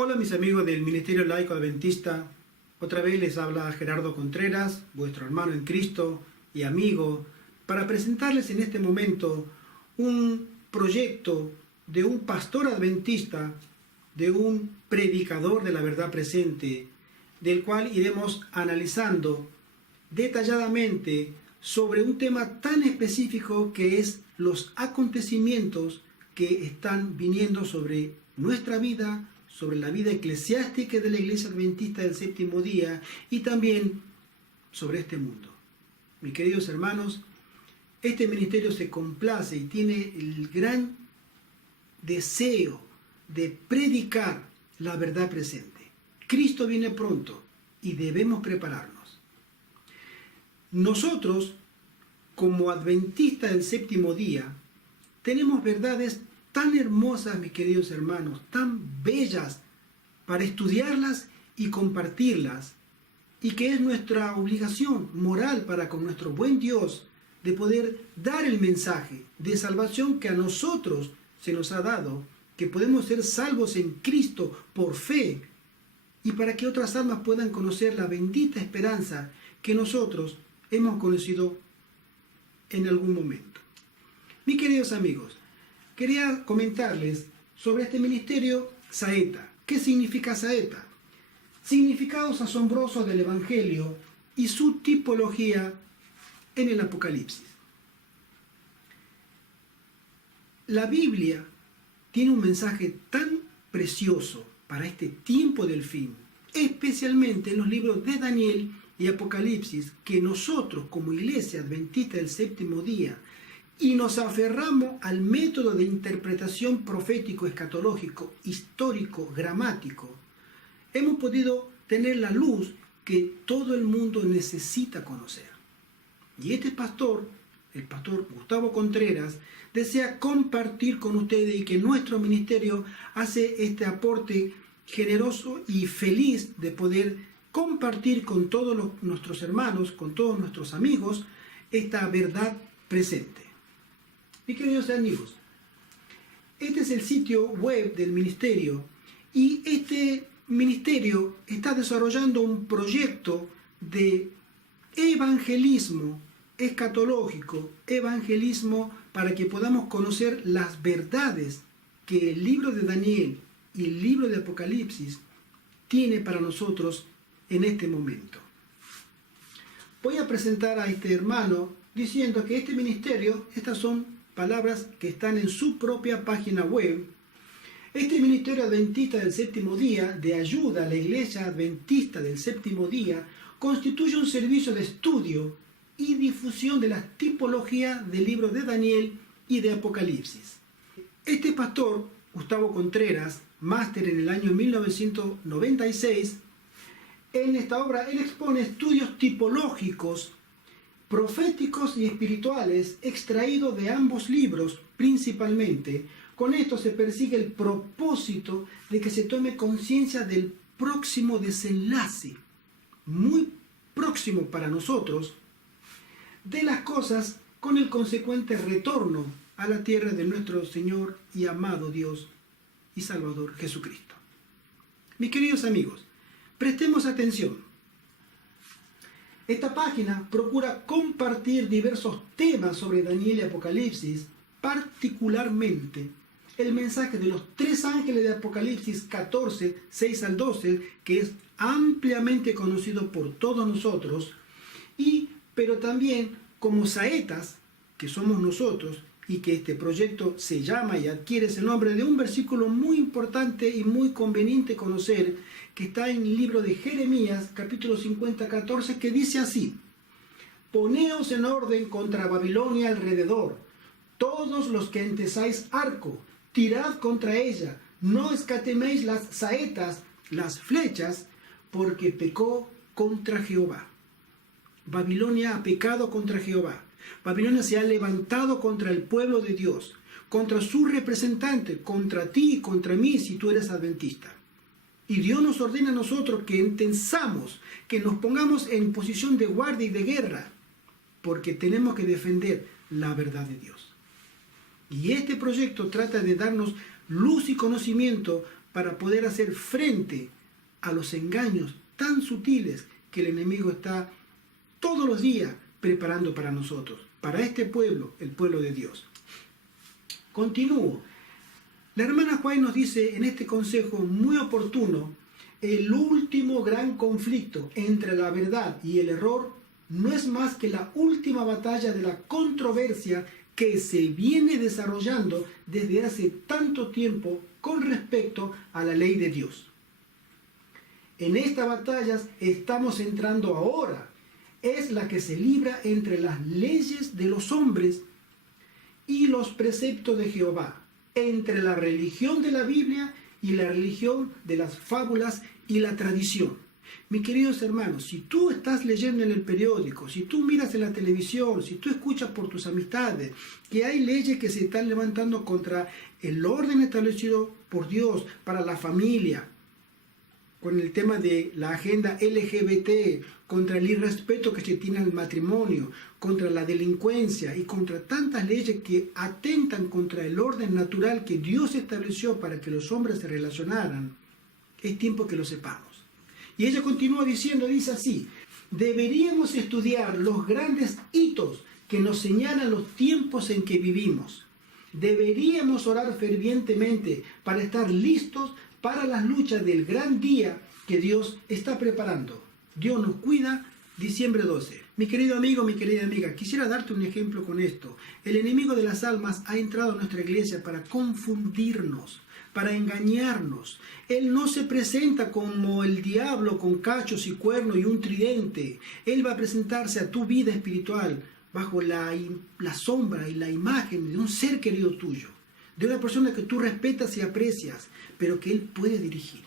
Hola mis amigos del Ministerio Laico Adventista, otra vez les habla Gerardo Contreras, vuestro hermano en Cristo y amigo, para presentarles en este momento un proyecto de un pastor adventista, de un predicador de la verdad presente, del cual iremos analizando detalladamente sobre un tema tan específico que es los acontecimientos que están viniendo sobre nuestra vida, sobre la vida eclesiástica de la Iglesia Adventista del Séptimo Día y también sobre este mundo. Mis queridos hermanos, este ministerio se complace y tiene el gran deseo de predicar la verdad presente. Cristo viene pronto y debemos prepararnos. Nosotros, como adventistas del Séptimo Día, tenemos verdades tan hermosas, mis queridos hermanos, tan bellas para estudiarlas y compartirlas, y que es nuestra obligación moral para con nuestro buen Dios de poder dar el mensaje de salvación que a nosotros se nos ha dado, que podemos ser salvos en Cristo por fe, y para que otras almas puedan conocer la bendita esperanza que nosotros hemos conocido en algún momento. Mis queridos amigos, quería comentarles sobre este ministerio Saeta. ¿Qué significa Saeta? Significados asombrosos del Evangelio y su tipología en el Apocalipsis. La Biblia tiene un mensaje tan precioso para este tiempo del fin, especialmente en los libros de Daniel y Apocalipsis, que nosotros como Iglesia Adventista del Séptimo Día y nos aferramos al método de interpretación profético, escatológico, histórico, gramático, hemos podido tener la luz que todo el mundo necesita conocer. Y este pastor, el pastor Gustavo Contreras, desea compartir con ustedes y que nuestro ministerio hace este aporte generoso y feliz de poder compartir con todos nuestros hermanos, con todos nuestros amigos, esta verdad presente. Mis queridos amigos, este es el sitio web del ministerio y este ministerio está desarrollando un proyecto de evangelismo escatológico, evangelismo para que podamos conocer las verdades que el libro de Daniel y el libro de Apocalipsis tiene para nosotros en este momento. Voy a presentar a este hermano diciendo que este ministerio, estas son palabras que están en su propia página web. Este Ministerio Adventista del Séptimo Día, de ayuda a la Iglesia Adventista del Séptimo Día, constituye un servicio de estudio y difusión de la tipología del libro de Daniel y de Apocalipsis. Este pastor, Gustavo Contreras, máster en el año 1996, en esta obra él expone estudios tipológicos, proféticos y espirituales extraídos de ambos libros principalmente. Con esto se persigue el propósito de que se tome conciencia del próximo desenlace, muy próximo para nosotros, de las cosas con el consecuente retorno a la tierra de nuestro Señor y amado Dios y Salvador Jesucristo. Mis queridos amigos, prestemos atención. Esta página procura compartir diversos temas sobre Daniel y Apocalipsis, particularmente el mensaje de los tres ángeles de Apocalipsis 14, 6 al 12, que es ampliamente conocido por todos nosotros, pero también como saetas, que somos nosotros, y que este proyecto se llama y adquiere ese nombre de un versículo muy importante y muy conveniente conocer, que está en el libro de Jeremías, capítulo 50, 14, que dice así: Poneos en orden contra Babilonia alrededor, todos los que entesáis arco, tirad contra ella, no escateméis las saetas, las flechas, porque pecó contra Jehová. Babilonia ha pecado contra Jehová. Babilonia se ha levantado contra el pueblo de Dios, contra su representante, contra ti y contra mí si tú eres adventista. Y Dios nos ordena a nosotros que entensamos, que nos pongamos en posición de guardia y de guerra, porque tenemos que defender la verdad de Dios. Y este proyecto trata de darnos luz y conocimiento para poder hacer frente a los engaños tan sutiles que el enemigo está todos los días preparando para nosotros, para este pueblo, el pueblo de Dios. Continúo. La hermana White nos dice en este consejo muy oportuno: el último gran conflicto entre la verdad y el error no es más que la última batalla de la controversia que se viene desarrollando desde hace tanto tiempo con respecto a la ley de Dios. En estas batallas estamos entrando ahora. Es la que se libra entre las leyes de los hombres y los preceptos de Jehová, entre la religión de la Biblia y la religión de las fábulas y la tradición. Mis queridos hermanos, si tú estás leyendo en el periódico, si tú miras en la televisión, si tú escuchas por tus amistades que hay leyes que se están levantando contra el orden establecido por Dios para la familia, con el tema de la agenda LGBT, contra el irrespeto que se tiene al matrimonio, contra la delincuencia y contra tantas leyes que atentan contra el orden natural que Dios estableció para que los hombres se relacionaran, es tiempo que lo sepamos. Y ella continúa diciendo, dice así: deberíamos estudiar los grandes hitos que nos señalan los tiempos en que vivimos. Deberíamos orar fervientemente para estar listos para las luchas del gran día que Dios está preparando. Dios nos cuida, diciembre 12. Mi querido amigo, mi querida amiga, quisiera darte un ejemplo con esto. El enemigo de las almas ha entrado a nuestra iglesia para confundirnos, para engañarnos. Él no se presenta como el diablo con cachos y cuernos y un tridente. Él va a presentarse a tu vida espiritual bajo la sombra y la imagen de un ser querido tuyo, de una persona que tú respetas y aprecias, pero que Él puede dirigir.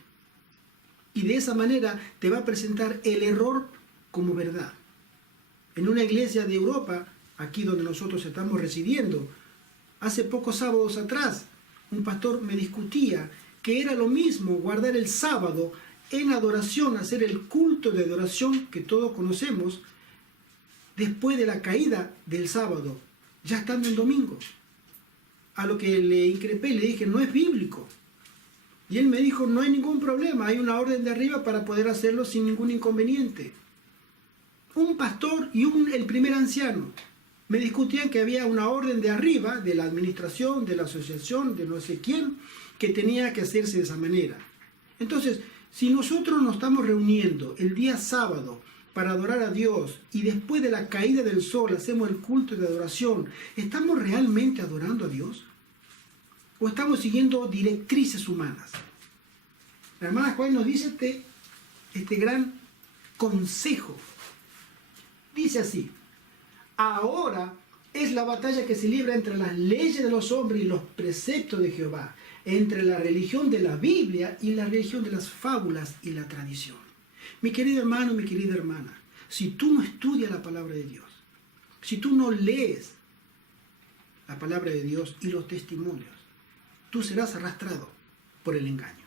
Y de esa manera te va a presentar el error como verdad. En una iglesia de Europa, aquí donde nosotros estamos residiendo, hace pocos sábados atrás, un pastor me discutía que era lo mismo guardar el sábado en adoración, hacer el culto de adoración que todos conocemos, después de la caída del sábado, ya estando en domingo. A lo que le increpé y le dije, no es bíblico. Y él me dijo, no hay ningún problema, hay una orden de arriba para poder hacerlo sin ningún inconveniente. Un pastor y el primer anciano me discutían que había una orden de arriba, de la administración, de la asociación, de no sé quién, que tenía que hacerse de esa manera. Entonces, si nosotros nos estamos reuniendo el día sábado para adorar a Dios y después de la caída del sol hacemos el culto de adoración, ¿estamos realmente adorando a Dios? ¿O estamos siguiendo directrices humanas? La hermana Juan nos dice este gran consejo. Dice así: ahora es la batalla que se libra entre las leyes de los hombres y los preceptos de Jehová, entre la religión de la Biblia y la religión de las fábulas y la tradición. Mi querido hermano, mi querida hermana, si tú no estudias la palabra de Dios, si tú no lees la palabra de Dios y los testimonios, tú serás arrastrado por el engaño.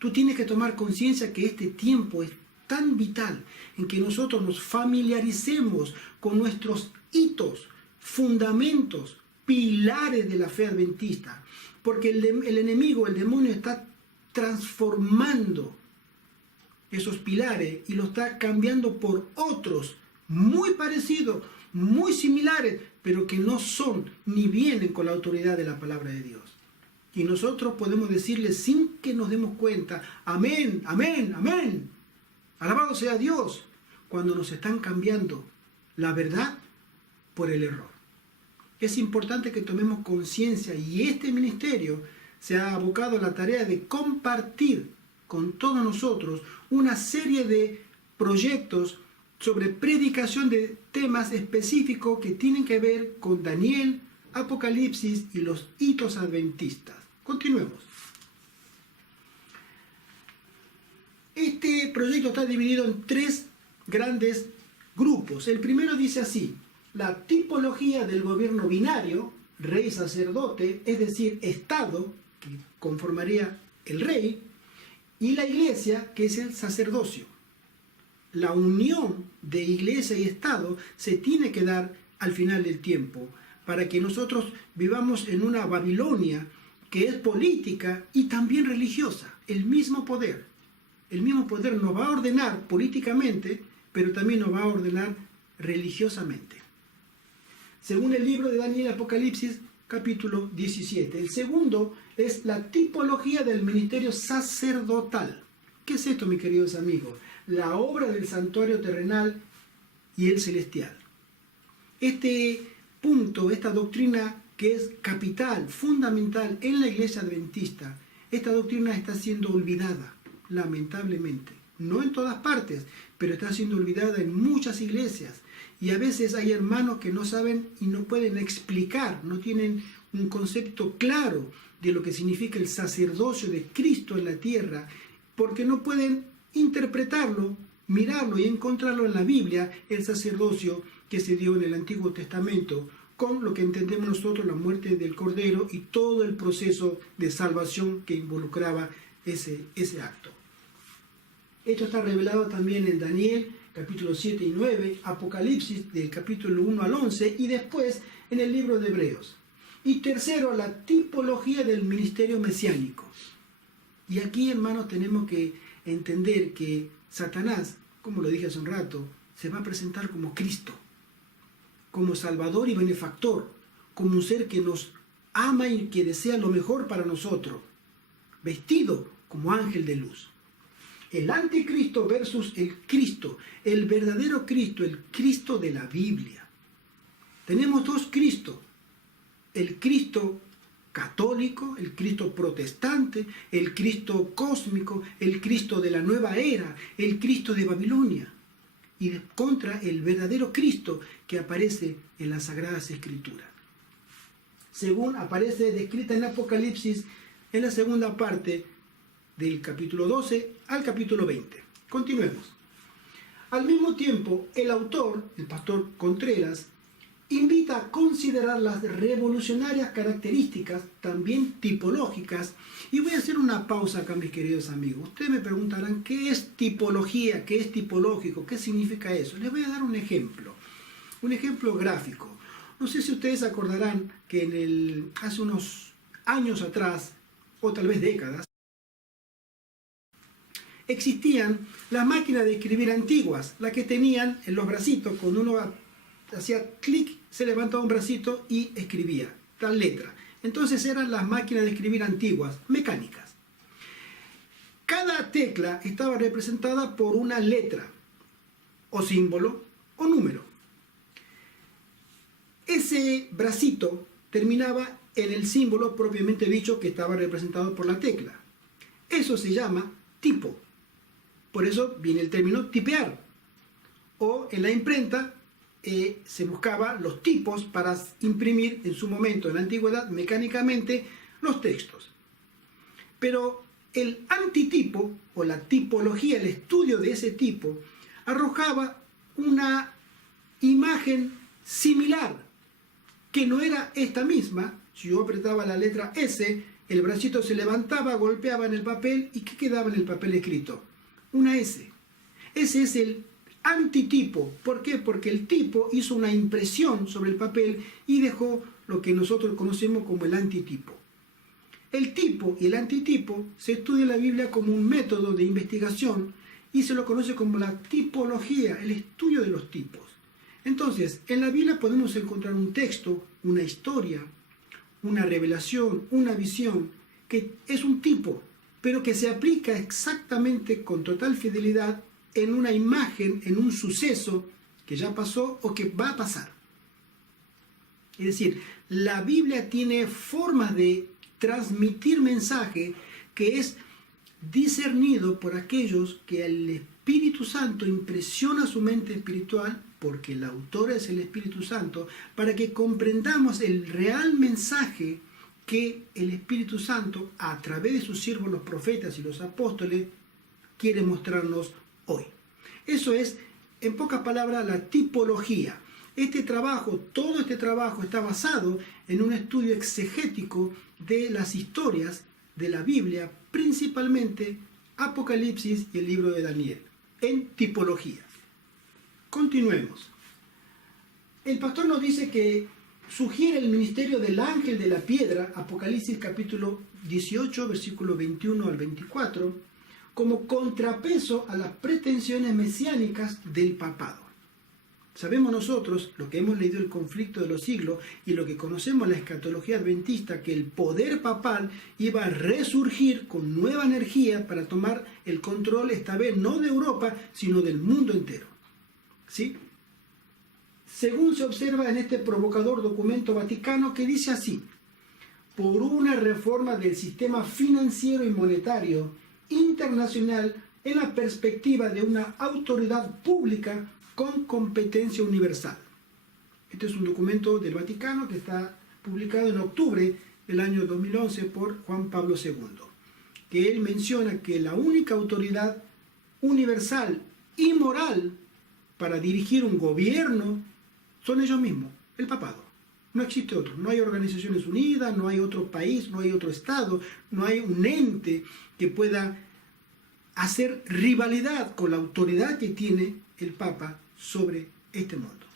Tú tienes que tomar conciencia que este tiempo es tan vital en que nosotros nos familiaricemos con nuestros hitos, fundamentos, pilares de la fe adventista, porque el enemigo, el demonio, está transformando esos pilares y lo está cambiando por otros muy parecidos, muy similares, pero que no son ni vienen con la autoridad de la palabra de Dios. Y nosotros podemos decirle sin que nos demos cuenta, amén, amén, amén. Alabado sea Dios, cuando nos están cambiando la verdad por el error. Es importante que tomemos conciencia y este ministerio se ha abocado a la tarea de compartir con todos nosotros una serie de proyectos sobre predicación de temas específicos que tienen que ver con Daniel, Apocalipsis y los hitos adventistas. Continuemos. Este proyecto está dividido en 3 grandes grupos. El primero dice así: la tipología del gobierno binario, rey-sacerdote, es decir, Estado, que conformaría el rey, y la iglesia, que es el sacerdocio. La unión de iglesia y Estado se tiene que dar al final del tiempo, para que nosotros vivamos en una Babilonia que es política y también religiosa. El mismo poder nos va a ordenar políticamente, pero también nos va a ordenar religiosamente. Según el libro de Daniel, Apocalipsis, capítulo 17. El segundo es la tipología del ministerio sacerdotal. ¿Qué es esto, mis queridos amigos? La obra del santuario terrenal y el celestial. Este punto, esta doctrina que es capital, fundamental en la iglesia adventista, esta doctrina está siendo olvidada, lamentablemente. No en todas partes, pero está siendo olvidada en muchas iglesias. Y a veces hay hermanos que no saben y no pueden explicar, no tienen un concepto claro de lo que significa el sacerdocio de Cristo en la tierra, porque no pueden interpretarlo, mirarlo y encontrarlo en la Biblia, el sacerdocio que se dio en el Antiguo Testamento, con lo que entendemos nosotros la muerte del Cordero y todo el proceso de salvación que involucraba ese acto. Esto está revelado también en Daniel, capítulo 7 y 9, Apocalipsis, del capítulo 1 al 11, y después en el libro de Hebreos. Y tercero, la tipología del ministerio mesiánico. Y aquí, hermanos, tenemos que entender que Satanás, como lo dije hace un rato, se va a presentar como Cristo, como Salvador y benefactor, como un ser que nos ama y que desea lo mejor para nosotros, vestido como ángel de luz. El anticristo versus el Cristo, el verdadero Cristo, el Cristo de la Biblia. Tenemos dos Cristos, el Cristo católico, el Cristo protestante, el Cristo cósmico, el Cristo de la nueva era, el Cristo de Babilonia, y contra el verdadero Cristo que aparece en las Sagradas Escrituras. Según aparece descrita en Apocalipsis, en la segunda parte del capítulo 12 al capítulo 20. Continuemos. Al mismo tiempo, el autor, el pastor Contreras, invita a considerar las revolucionarias características, también tipológicas, y voy a hacer una pausa acá, mis queridos amigos. Ustedes me preguntarán, ¿qué es tipología? ¿Qué es tipológico? ¿Qué significa eso? Les voy a dar un ejemplo gráfico. No sé si ustedes se acordarán que hace unos años atrás, o tal vez décadas, existían las máquinas de escribir antiguas, las que tenían en los bracitos, cuando uno hacía clic, se levantaba un bracito y escribía tal letra. Entonces eran las máquinas de escribir antiguas, mecánicas. Cada tecla estaba representada por una letra, o símbolo, o número. Ese bracito terminaba en el símbolo propiamente dicho que estaba representado por la tecla. Eso se llama tipo. Por eso viene el término tipear. O en la imprenta se buscaba los tipos para imprimir en su momento, en la antigüedad, mecánicamente los textos. Pero el antitipo, o la tipología, el estudio de ese tipo, arrojaba una imagen similar, que no era esta misma. Si yo apretaba la letra S, el bracito se levantaba, golpeaba en el papel, ¿y qué quedaba en el papel escrito? Una S. Ese es el antitipo. ¿Por qué? Porque el tipo hizo una impresión sobre el papel y dejó lo que nosotros conocemos como el antitipo. El tipo y el antitipo se estudia en la Biblia como un método de investigación y se lo conoce como la tipología, el estudio de los tipos. Entonces, en la Biblia podemos encontrar un texto, una historia, una revelación, una visión, que es un tipo, pero que se aplica exactamente con total fidelidad en una imagen, en un suceso que ya pasó o que va a pasar. Es decir, la Biblia tiene formas de transmitir mensaje que es discernido por aquellos que el Espíritu Santo impresiona su mente espiritual, porque el autor es el Espíritu Santo, para que comprendamos el real mensaje que el Espíritu Santo, a través de sus siervos, los profetas y los apóstoles, quiere mostrarnos hoy. Eso es, en pocas palabras, la tipología. Todo este trabajo está basado en un estudio exegético de las historias de la Biblia, principalmente Apocalipsis y el libro de Daniel, en tipología. Continuemos. El pastor nos dice que sugiere el ministerio del ángel de la piedra, Apocalipsis capítulo 18, versículo 21 al 24, como contrapeso a las pretensiones mesiánicas del papado. Sabemos nosotros, lo que hemos leído el conflicto de los siglos y lo que conocemos la escatología adventista, que el poder papal iba a resurgir con nueva energía para tomar el control, esta vez no de Europa, sino del mundo entero. ¿Sí? Según se observa en este provocador documento vaticano que dice así: por una reforma del sistema financiero y monetario internacional en la perspectiva de una autoridad pública con competencia universal. Este es un documento del Vaticano que está publicado en octubre del año 2011 por Juan Pablo II, que él menciona que la única autoridad universal y moral para dirigir un gobierno son ellos mismos, el papado. No existe otro, no hay Organizaciones Unidas, no hay otro país, no hay otro estado, no hay un ente que pueda hacer rivalidad con la autoridad que tiene el Papa sobre este mundo.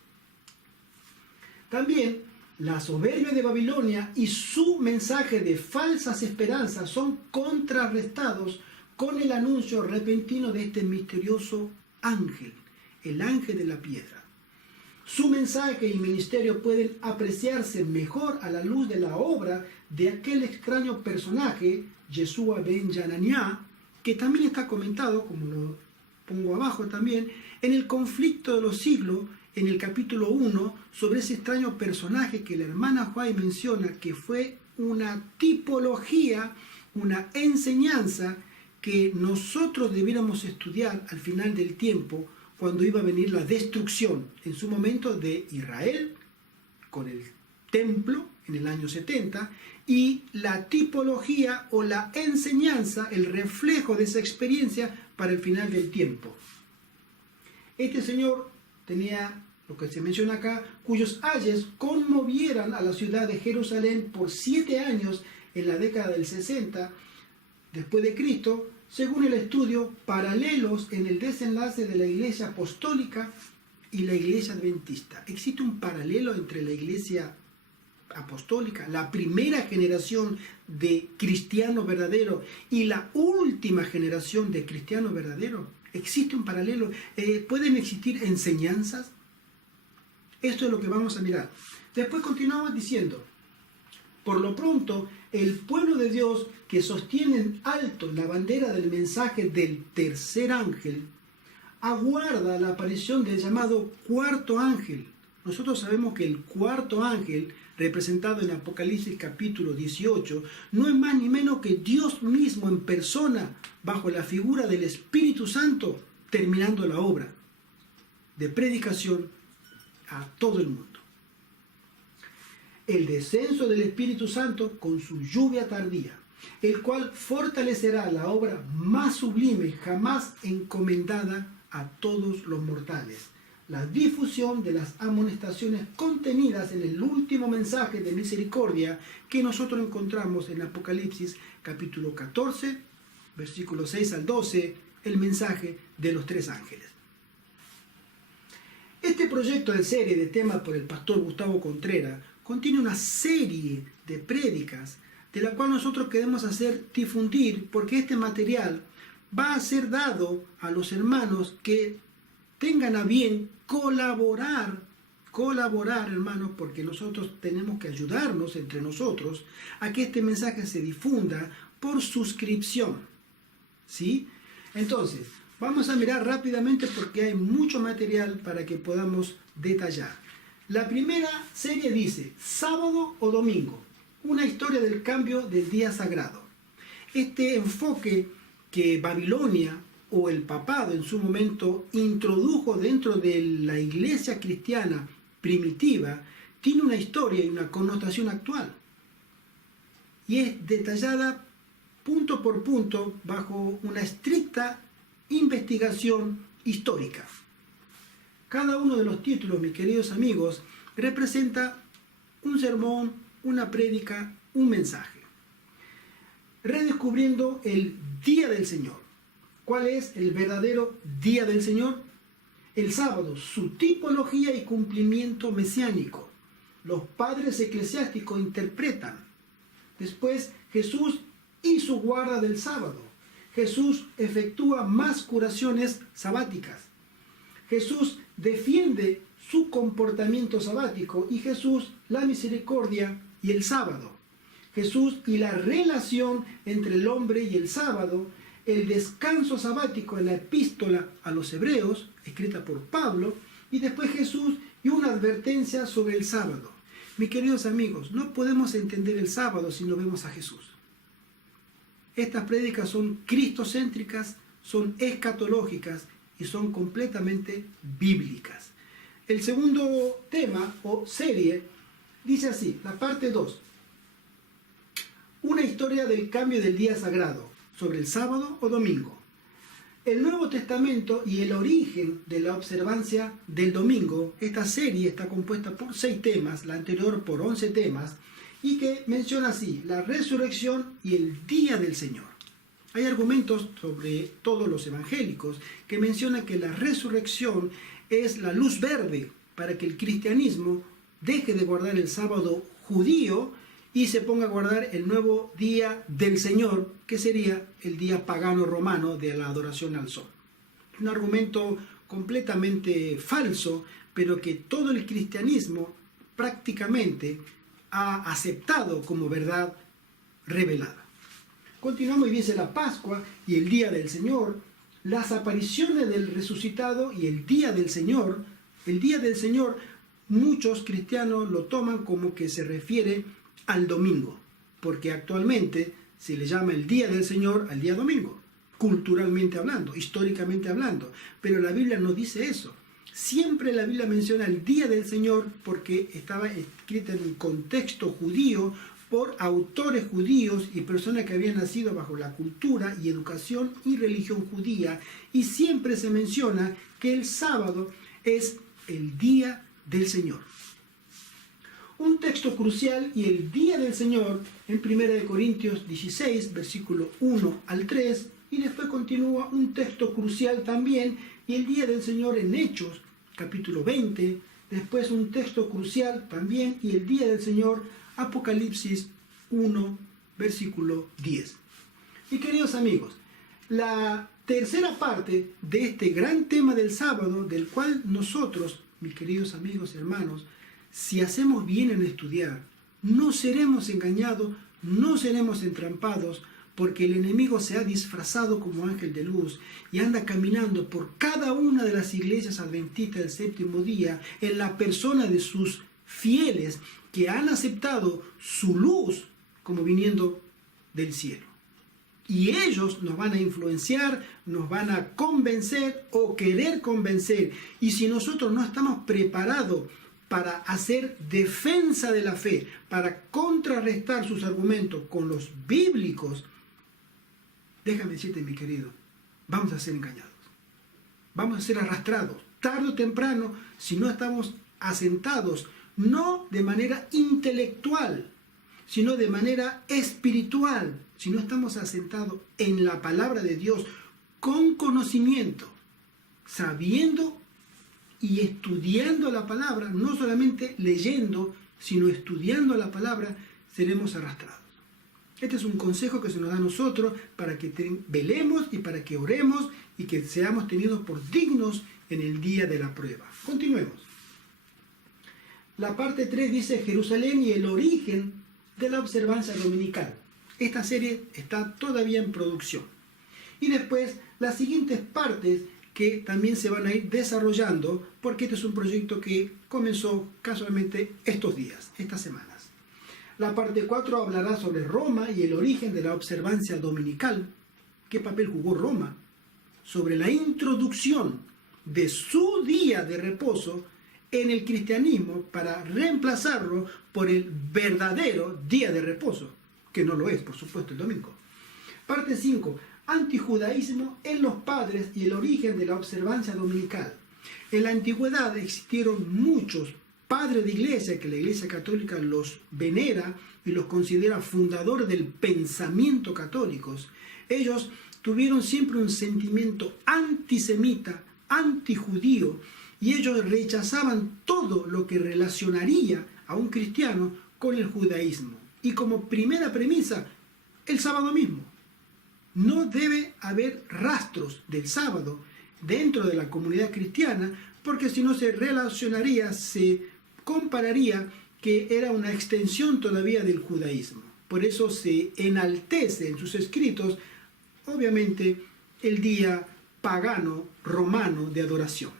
También la soberbia de Babilonia y su mensaje de falsas esperanzas son contrarrestados con el anuncio repentino de este misterioso ángel, el ángel de la piedra. Su mensaje y ministerio pueden apreciarse mejor a la luz de la obra de aquel extraño personaje, Yeshua ben Yananiah, que también está comentado, como lo pongo abajo también, en el conflicto de los siglos, en el capítulo 1, sobre ese extraño personaje que la hermana White menciona, que fue una tipología, una enseñanza que nosotros debiéramos estudiar al final del tiempo, cuando iba a venir la destrucción, en su momento, de Israel, con el templo, en el año 70, y la tipología o la enseñanza, el reflejo de esa experiencia para el final del tiempo. Este señor tenía, lo que se menciona acá, cuyos ayes conmovieran a la ciudad de Jerusalén por 7 años en la década del 60 después de Cristo, según el estudio, paralelos en el desenlace de la iglesia apostólica y la iglesia adventista. Existe un paralelo entre la iglesia apostólica, la primera generación de cristianos verdaderos, y la última generación de cristianos verdaderos. Existe un paralelo. ¿Pueden existir enseñanzas? Esto es lo que vamos a mirar. Después continuamos diciendo: por lo pronto, el pueblo de Dios que sostiene en alto la bandera del mensaje del tercer ángel aguarda la aparición del llamado cuarto ángel. Nosotros sabemos que el cuarto ángel, representado en Apocalipsis capítulo 18, no es más ni menos que Dios mismo en persona, bajo la figura del Espíritu Santo, terminando la obra de predicación a todo el mundo. El descenso del Espíritu Santo con su lluvia tardía, el cual fortalecerá la obra más sublime jamás encomendada a todos los mortales, la difusión de las amonestaciones contenidas en el último mensaje de misericordia que nosotros encontramos en Apocalipsis capítulo 14, versículos 6 al 12, el mensaje de los 3 ángeles. Este proyecto de serie de temas por el pastor Gustavo Contreras contiene una serie de prédicas de la cual nosotros queremos hacer difundir, porque este material va a ser dado a los hermanos que tengan a bien colaborar, hermanos, porque nosotros tenemos que ayudarnos entre nosotros a que este mensaje se difunda por suscripción, ¿sí? Entonces, vamos a mirar rápidamente porque hay mucho material para que podamos detallar. La primera serie dice: sábado o domingo, una historia del cambio del día sagrado. Este enfoque que Babilonia o el papado en su momento introdujo dentro de la iglesia cristiana primitiva tiene una historia y una connotación actual, y es detallada punto por punto bajo una estricta investigación histórica. Cada uno de los títulos, mis queridos amigos, representa un sermón, una prédica, un mensaje. Redescubriendo el día del Señor. ¿Cuál es el verdadero día del Señor? El sábado, su tipología y cumplimiento mesiánico. los padres eclesiásticos interpretan. Después Jesús hizo guarda del sábado. Jesús efectúa más curaciones sabáticas. Jesús defiende su comportamiento sabático y Jesús la misericordia y el sábado. Jesús y la relación entre el hombre y el sábado, el descanso sabático en la epístola a los hebreos, escrita por Pablo, y después Jesús y una advertencia sobre el sábado. Mis queridos amigos, no podemos entender el sábado si no vemos a Jesús. Estas prédicas son cristocéntricas, son escatológicas y son completamente bíblicas. El segundo tema o serie dice así, la parte 2. Una historia del cambio del día sagrado, sobre el sábado o domingo. El Nuevo Testamento y el origen de la observancia del domingo. Esta serie está compuesta por 6 temas, la anterior por 11 temas, y que menciona así, la resurrección y el día del Señor. Hay argumentos sobre todos los evangélicos que mencionan que la resurrección es la luz verde para que el cristianismo deje de guardar el sábado judío y se ponga a guardar el nuevo día del Señor, que sería el día pagano romano de la adoración al sol. Un argumento completamente falso, pero que todo el cristianismo prácticamente ha aceptado como verdad revelada. Continuamos y dice la Pascua y el día del Señor, las apariciones del resucitado y el día del Señor. El día del Señor, muchos cristianos lo toman como que se refiere al domingo, porque actualmente se le llama el día del Señor al día domingo, culturalmente hablando, históricamente hablando, pero la Biblia no dice eso. Siempre la Biblia menciona el día del Señor porque estaba escrita en un contexto judío por autores judíos y personas que habían nacido bajo la cultura y educación y religión judía, y siempre se menciona que el sábado es el día del Señor. Un texto crucial y el día del Señor en 1 Corintios 16, versículo 1 al 3, y después continúa un texto crucial también y el día del Señor en Hechos, capítulo 20, después un texto crucial también y el día del Señor, Apocalipsis 1, versículo 10. Y queridos amigos, la tercera parte de este gran tema del sábado, del cual nosotros, mis queridos amigos y hermanos, si hacemos bien en estudiar, no seremos engañados, no seremos entrampados, porque el enemigo se ha disfrazado como ángel de luz y anda caminando por cada una de las iglesias adventistas del séptimo día en la persona de sus fieles que han aceptado su luz como viniendo del cielo. Y ellos nos van a influenciar, nos van a convencer o querer convencer. Y si nosotros no estamos preparados para hacer defensa de la fe, para contrarrestar sus argumentos con los bíblicos, déjame decirte, mi querido, vamos a ser engañados. Vamos a ser arrastrados. Tarde o temprano, si no estamos asentados, no de manera intelectual, sino de manera espiritual, si no estamos asentados en la palabra de Dios con conocimiento, sabiendo y estudiando la palabra, no solamente leyendo, sino estudiando la palabra, seremos arrastrados. Este es un consejo que se nos da a nosotros para que velemos y para que oremos y que seamos tenidos por dignos en el día de la prueba. Continuemos. La parte 3 dice Jerusalén y el origen de la observancia dominical. Esta serie está todavía en producción. Y después las siguientes partes que también se van a ir desarrollando, porque este es un proyecto que comenzó casualmente estos días, estas semanas. La parte 4 hablará sobre Roma y el origen de la observancia dominical, qué papel jugó Roma, sobre la introducción de su día de reposo en el cristianismo para reemplazarlo por el verdadero día de reposo, que no lo es, por supuesto, el domingo. Parte 5. Antijudaísmo en los padres y el origen de la observancia dominical. En la antigüedad existieron muchos padres de iglesia que la Iglesia Católica los venera y los considera fundadores del pensamiento católico. Ellos tuvieron siempre un sentimiento antisemita, antijudío, y ellos rechazaban todo lo que relacionaría a un cristiano con el judaísmo. Y como primera premisa, el sábado mismo. No debe haber rastros del sábado dentro de la comunidad cristiana, porque si no se relacionaría, se compararía que era una extensión todavía del judaísmo. Por eso se enaltece en sus escritos, obviamente, el día pagano romano de adoración.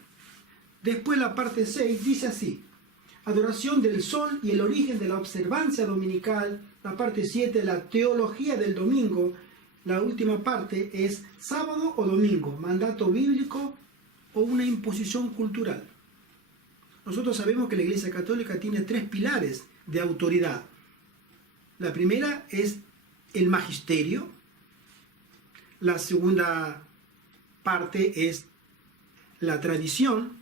Después la parte 6 dice así: adoración del sol y el origen de la observancia dominical. La parte 7, la teología del domingo. La última parte es sábado o domingo, mandato bíblico o una imposición cultural. Nosotros sabemos que la Iglesia Católica tiene 3 pilares de autoridad. La primera es el magisterio. La segunda parte es la tradición.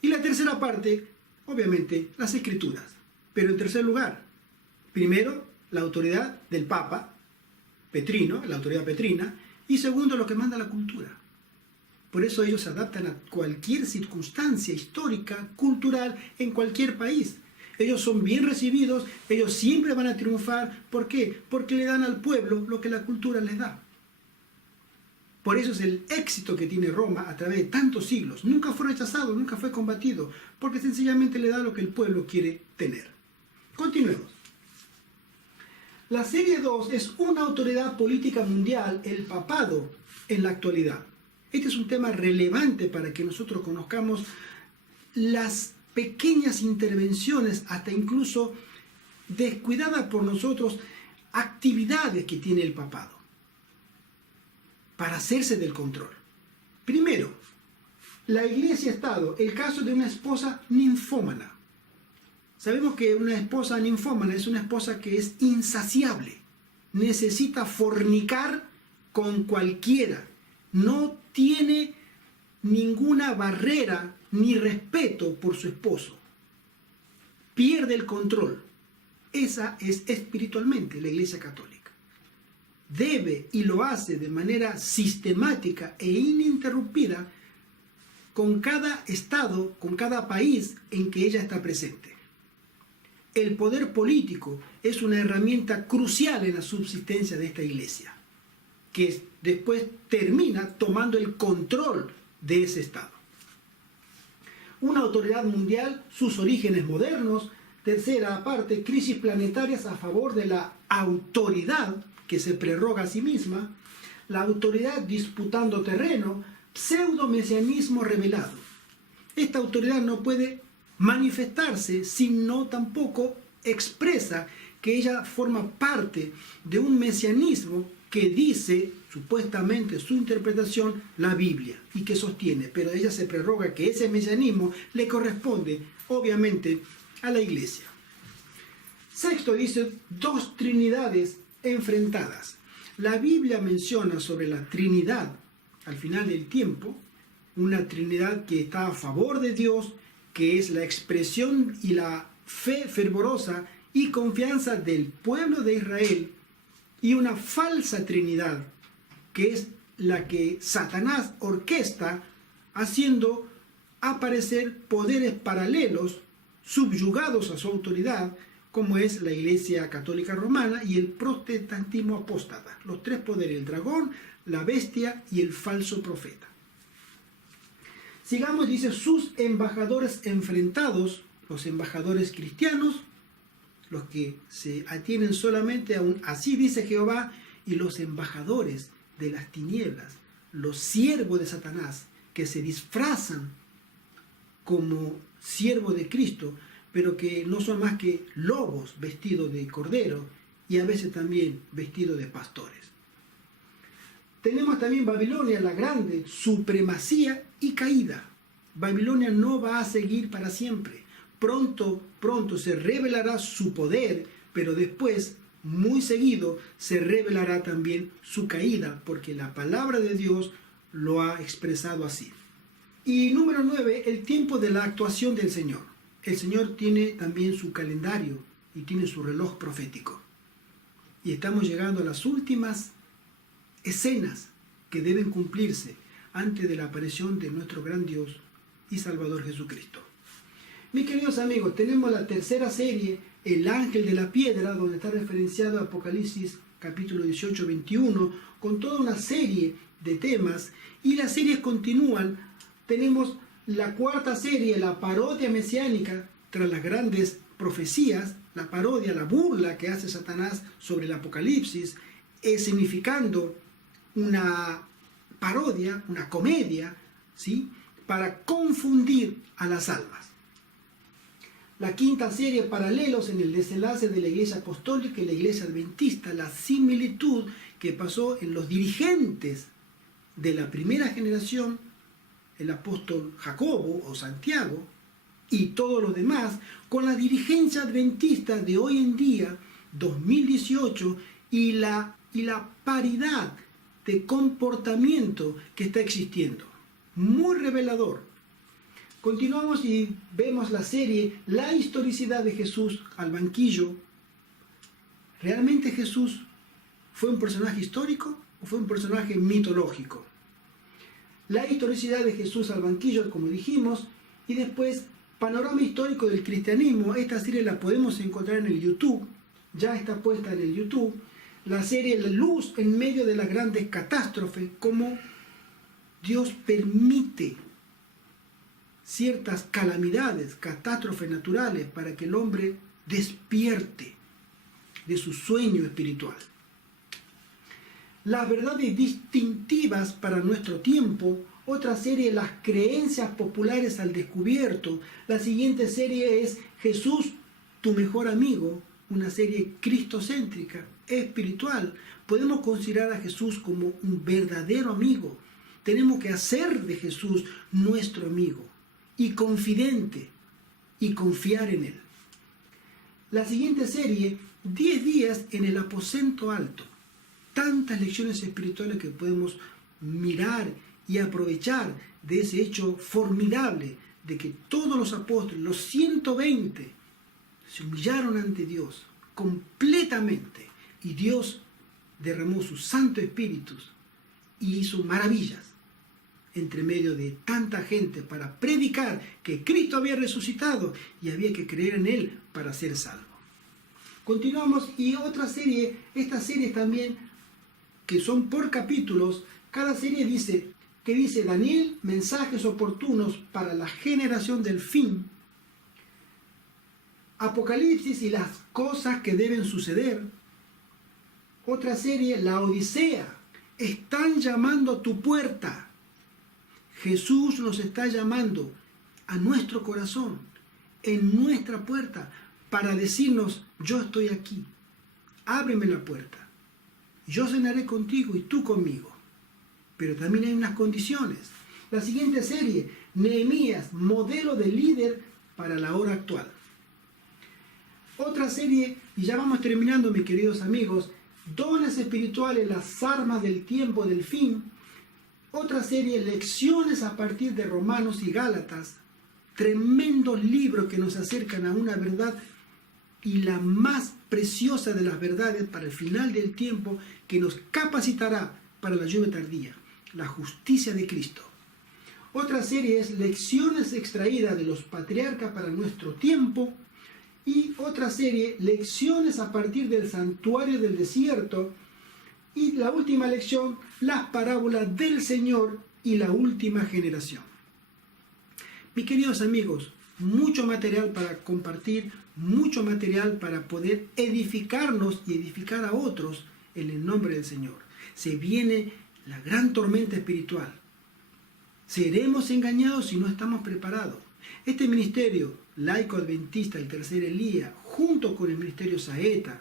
Y la tercera parte, obviamente, las escrituras. Pero en tercer lugar, primero, la autoridad del Papa Petrino, la autoridad petrina, y segundo, lo que manda la cultura. Por eso ellos se adaptan a cualquier circunstancia histórica, cultural, en cualquier país. Ellos son bien recibidos, ellos siempre van a triunfar. ¿Por qué? Porque le dan al pueblo lo que la cultura les da. Por eso es el éxito que tiene Roma a través de tantos siglos. Nunca fue rechazado, nunca fue combatido, porque sencillamente le da lo que el pueblo quiere tener. Continuemos. La serie 2 es una autoridad política mundial, el papado, en la actualidad. Este es un tema relevante para que nosotros conozcamos las pequeñas intervenciones, hasta incluso descuidadas por nosotros, actividades que tiene el papado para hacerse del control. Primero, la Iglesia-Estado, el caso de una esposa ninfómana. Sabemos que una esposa ninfómana es una esposa que es insaciable, necesita fornicar con cualquiera, no tiene ninguna barrera ni respeto por su esposo, pierde el control. Esa es espiritualmente la Iglesia Católica. Debe y lo hace de manera sistemática e ininterrumpida con cada estado, con cada país en que ella está presente. El poder político es una herramienta crucial en la subsistencia de esta iglesia, que después termina tomando el control de ese estado. Una autoridad mundial, sus orígenes modernos. Tercera parte, crisis planetarias a favor de la autoridad que se prerroga a sí misma. La autoridad disputando terreno, pseudo-mesianismo revelado. Esta autoridad no puede manifestarse si no tampoco expresa que ella forma parte de un mesianismo que dice, supuestamente su interpretación, la Biblia, y que sostiene, pero ella se prerroga que ese mesianismo le corresponde, obviamente, a la iglesia. Sexto, dice 2 trinidades enfrentadas. La Biblia menciona sobre la Trinidad al final del tiempo, una Trinidad que está a favor de Dios, que es la expresión y la fe fervorosa y confianza del pueblo de Israel, y una falsa Trinidad, que es la que Satanás orquesta haciendo aparecer poderes paralelos subyugados a su autoridad, como es la Iglesia Católica Romana y el protestantismo apóstata. Los 3 poderes, el dragón, la bestia y el falso profeta. Sigamos, dice, sus embajadores enfrentados, los embajadores cristianos, los que se atienen solamente a un así dice Jehová, y los embajadores de las tinieblas, los siervos de Satanás, que se disfrazan como siervos de Cristo, pero que no son más que lobos vestidos de cordero y a veces también vestidos de pastores. Tenemos también Babilonia la Grande, supremacía y caída. Babilonia no va a seguir para siempre. Pronto se revelará su poder, pero después, muy seguido, se revelará también su caída, porque la palabra de Dios lo ha expresado así. Y número 9, el tiempo de la actuación del Señor. El Señor tiene también su calendario y tiene su reloj profético. Y estamos llegando a las últimas escenas que deben cumplirse antes de la aparición de nuestro gran Dios y Salvador Jesucristo. Mis queridos amigos, tenemos la tercera serie, El Ángel de la Piedra, donde está referenciado Apocalipsis capítulo 18, 21, con toda una serie de temas, y las series continúan. Tenemos la cuarta serie, la parodia mesiánica, tras las grandes profecías, la parodia, la burla que hace Satanás sobre el Apocalipsis, significando una parodia, una comedia, ¿sí?, para confundir a las almas. La quinta serie, paralelos en el desenlace de la Iglesia Apostólica y la Iglesia Adventista, la similitud que pasó en los dirigentes de la primera generación, el apóstol Jacobo o Santiago y todos los demás, con la dirigencia adventista de hoy en día, 2018, y la paridad de comportamiento que está existiendo. Muy revelador. Continuamos y vemos la serie La historicidad de Jesús al banquillo. ¿Realmente Jesús fue un personaje histórico o fue un personaje mitológico? La historicidad de Jesús al banquillo, como dijimos, y después panorama histórico del cristianismo. Esta serie la podemos encontrar en el YouTube, ya está puesta en el YouTube. La serie La luz en medio de las grandes catástrofes, cómo Dios permite ciertas calamidades, catástrofes naturales, para que el hombre despierte de su sueño espiritual. Las verdades distintivas para nuestro tiempo, otra serie, Las creencias populares al descubierto. La siguiente serie es Jesús, tu mejor amigo, una serie cristocéntrica, espiritual. Podemos considerar a Jesús como un verdadero amigo. Tenemos que hacer de Jesús nuestro amigo y confidente y confiar en Él. La siguiente serie, 10 días en el aposento alto. Tantas lecciones espirituales que podemos mirar y aprovechar de ese hecho formidable de que todos los apóstoles, los 120, se humillaron ante Dios completamente, y Dios derramó su Santo Espíritu y hizo maravillas entre medio de tanta gente para predicar que Cristo había resucitado y había que creer en Él para ser salvo. Continuamos, y otra serie, estas series también que son por capítulos. Cada serie dice Daniel, mensajes oportunos para la generación del fin. Apocalipsis y las cosas que deben suceder. Otra serie, La Odisea, están llamando a tu puerta. Jesús nos está llamando a nuestro corazón, en nuestra puerta, para decirnos: yo estoy aquí, ábreme la puerta, yo cenaré contigo y tú conmigo. Pero también hay unas condiciones. La siguiente serie, Nehemías, modelo de líder para la hora actual. Otra serie, y ya vamos terminando, mis queridos amigos, Dones espirituales, las armas del tiempo del fin. Otra serie, Lecciones a partir de Romanos y Gálatas. Tremendos libros que nos acercan a una verdad, y la más preciosa de las verdades para el final del tiempo, que nos capacitará para la lluvia tardía, la justicia de Cristo. Otra serie es Lecciones extraídas de los patriarcas para nuestro tiempo. Y otra serie, Lecciones a partir del santuario del desierto. Y la última lección, Las parábolas del Señor y la última generación. Mis queridos amigos, mucho material para compartir, mucho material para poder edificarnos y edificar a otros en el nombre del Señor. Se viene la gran tormenta espiritual. Seremos engañados si no estamos preparados. Este ministerio laico adventista, el Tercer Elías, junto con el ministerio Saeta,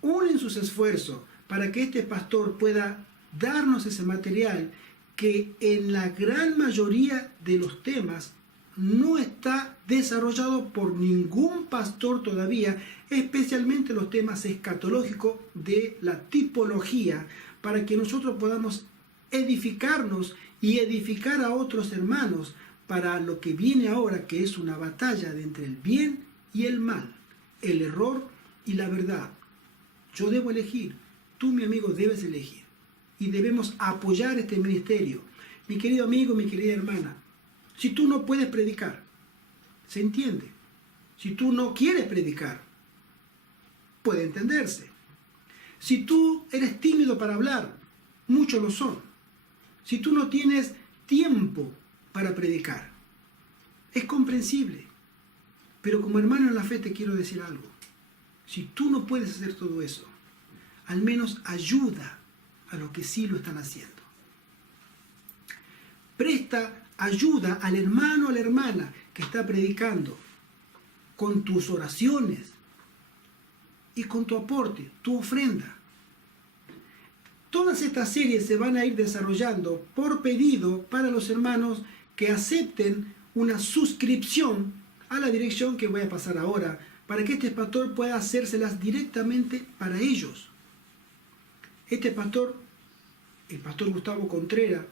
unen sus esfuerzos para que este pastor pueda darnos ese material que en la gran mayoría de los temas no está desarrollado por ningún pastor todavía, especialmente los temas escatológicos de la tipología, para que nosotros podamos edificarnos y edificar a otros hermanos para lo que viene ahora, que es una batalla de entre el bien y el mal, el error y la verdad. Yo debo elegir, tú, mi amigo, debes elegir, y debemos apoyar este ministerio. Mi querido amigo, mi querida hermana, si tú no puedes predicar, se entiende. Si tú no quieres predicar, puede entenderse. Si tú eres tímido para hablar, muchos lo son. Si tú no tienes tiempo para predicar, es comprensible. Pero como hermano en la fe te quiero decir algo. Si tú no puedes hacer todo eso, al menos ayuda a los que sí lo están haciendo. Presta ayuda al hermano o a la hermana que está predicando con tus oraciones y con tu aporte, tu ofrenda. Todas estas series se van a ir desarrollando por pedido para los hermanos que acepten una suscripción a la dirección que voy a pasar ahora, para que este pastor pueda hacérselas directamente para ellos. Este pastor, el pastor Gustavo Contreras,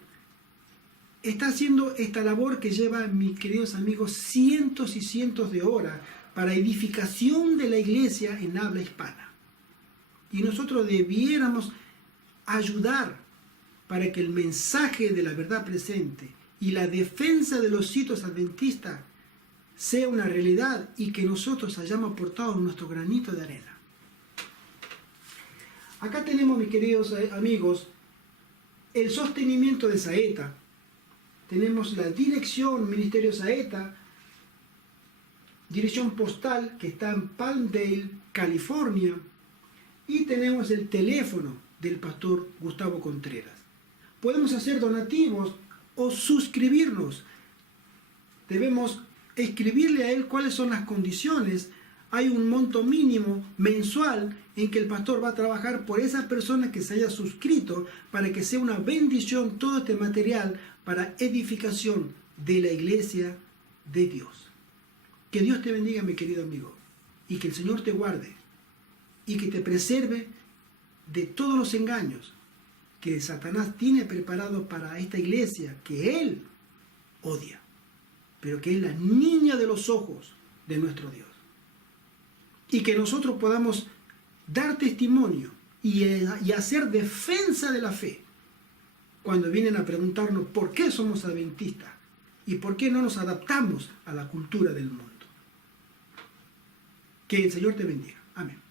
está haciendo esta labor que lleva, mis queridos amigos, cientos y cientos de horas para edificación de la iglesia en habla hispana. Y nosotros debiéramos ayudar para que el mensaje de la verdad presente y la defensa de los sitios adventistas sea una realidad y que nosotros hayamos aportado nuestro granito de arena. Acá tenemos, mis queridos amigos, el sostenimiento de Saeta. Tenemos la dirección Ministerio Saeta, dirección postal que está en Palmdale, California, y tenemos el teléfono del pastor Gustavo Contreras. Podemos hacer donativos o suscribirnos. Debemos escribirle a él cuáles son las condiciones. Hay un monto mínimo mensual en que el pastor va a trabajar por esa persona que se haya suscrito para que sea una bendición todo este material para edificación de la iglesia de Dios. Que Dios te bendiga, mi querido amigo, y que el Señor te guarde y que te preserve de todos los engaños que Satanás tiene preparado para esta iglesia que él odia, pero que es la niña de los ojos de nuestro Dios. Y que nosotros podamos dar testimonio y hacer defensa de la fe cuando vienen a preguntarnos por qué somos adventistas y por qué no nos adaptamos a la cultura del mundo. Que el Señor te bendiga. Amén.